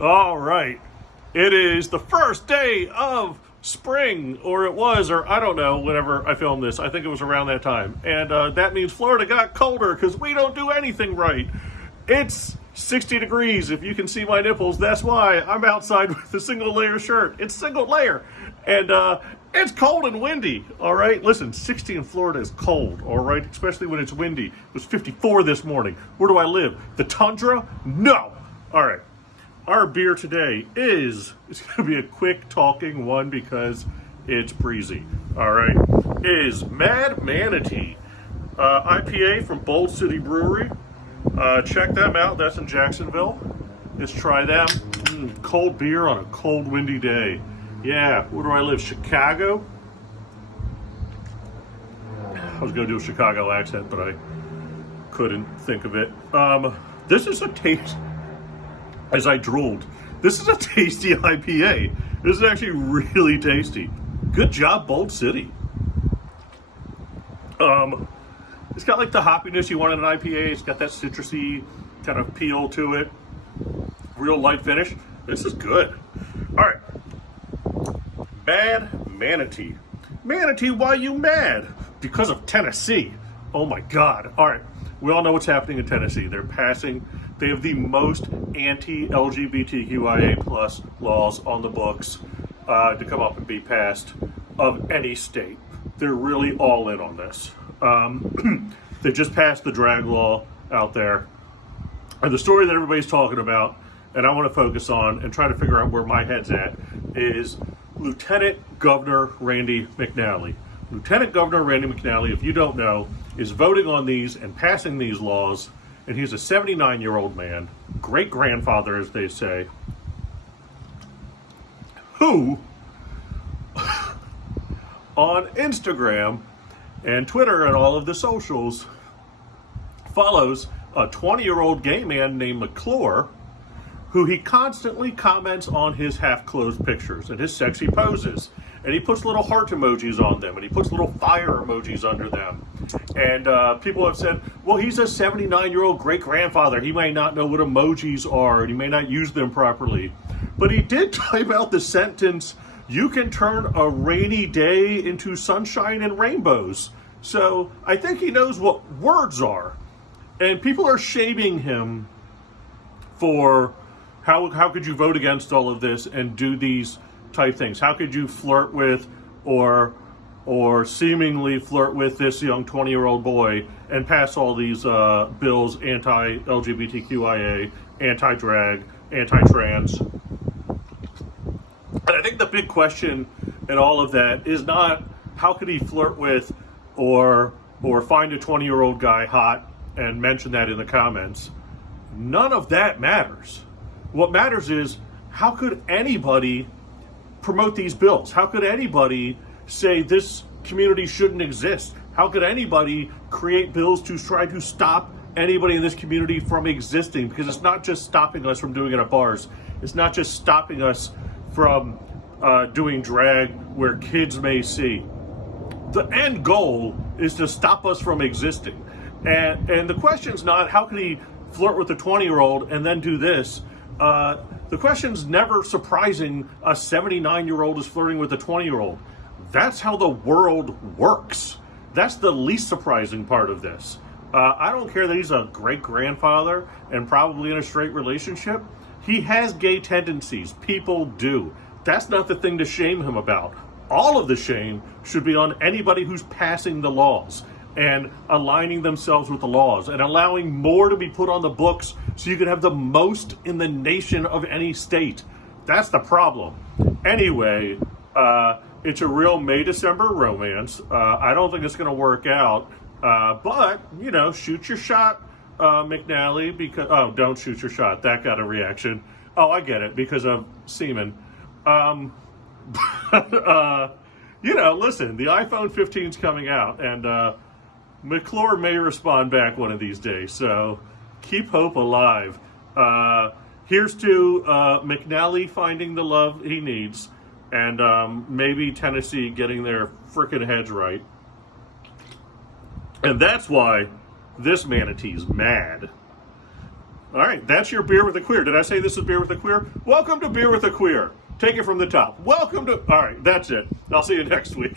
All right. It is the first day of spring, or it was, or I don't know, whenever I filmed this. I think it was around that time. And that means Florida got colder because we don't do anything right. It's 60 degrees. If you can see my nipples, that's why I'm outside with a single layer shirt. It's single layer. And it's cold and windy, all right? Listen, 60 in Florida is cold, all right? Especially when it's windy. It was 54 this morning. Where do I live? The tundra? No. All right. Our beer today it's going to be a quick talking one because it's breezy, all right? Is Mad Manatee, IPA from Bold City Brewery. Check them out. That's in Jacksonville. Let's try them. Cold beer on a cold, windy day. Yeah, where do I live? Chicago? I was going to do a Chicago accent, but I couldn't think of it. This is a taste, as I drooled, this is a tasty IPA. This is actually really tasty. Good job, Bold City. It's got like the hoppiness you want in an IPA. It's got that citrusy kind of peel to it. Real light finish. This is good. All right. Mad Manatee. Manatee, why you mad? Because of Tennessee. Oh my God. All right. We all know what's happening in Tennessee. They have the most anti-LGBTQIA plus laws on the books to come up and be passed of any state. They're really all in on this. They just passed the drag law out there. And the story that everybody's talking about, and I want to focus on and try to figure out where my head's at, is Lieutenant Governor Randy McNally. Lieutenant Governor Randy McNally, if you don't know, is voting on these and passing these laws, and he's a 79-year-old man, great-grandfather, as they say, who, on Instagram and Twitter and all of the socials, follows a 20-year-old gay man named McClure, who he constantly comments on his half-clothed pictures and his sexy poses. And he puts little heart emojis on them, and he puts little fire emojis under them. And people have said, well, he's a 79-year-old great-grandfather. He may not know what emojis are, and he may not use them properly. But he did type out the sentence, "You can turn a rainy day into sunshine and rainbows." So I think he knows what words are. And people are shaming him for how could you vote against all of this and do these type things? How could you flirt with or seemingly flirt with this young 20-year-old boy and pass all these bills, anti-LGBTQIA, anti-drag, anti-trans? And I think the big question in all of that is not how could he flirt with or find a 20-year-old guy hot and mention that in the comments. None of that matters. What matters is how could anybody promote these bills? How could anybody say this community shouldn't exist? How could anybody create bills to try to stop anybody in this community from existing? Because it's not just stopping us from doing it at bars. It's not just stopping us from doing drag where kids may see. The end goal is to stop us from existing. And the question's not how can he flirt with a 20-year-old and then do this. The question's never surprising a 79-year-old is flirting with a 20-year-old. That's how the world works. That's the least surprising part of this. I don't care that he's a great-grandfather and probably in a straight relationship. He has gay tendencies. People do. That's not the thing to shame him about. All of the shame should be on anybody who's passing the laws and aligning themselves with the laws and allowing more to be put on the books so you can have the most in the nation of any state. That's the problem. Anyway, it's a real May-December romance. I don't think it's going to work out. But, you know, shoot your shot, McNally, because... Oh, don't shoot your shot. That got a reaction. Oh, I get it, because of semen. You know, listen, the iPhone 15's coming out, and McClure may respond back one of these days, so keep hope alive. Here's to McNally finding the love he needs, and maybe Tennessee getting their frickin' heads right. And that's why this manatee's mad. All right, that's your Beer with a Queer. Did I say this is Beer with a Queer? Welcome to Beer with a Queer. Take it from the top. Welcome to. All right, that's it. I'll see you next week.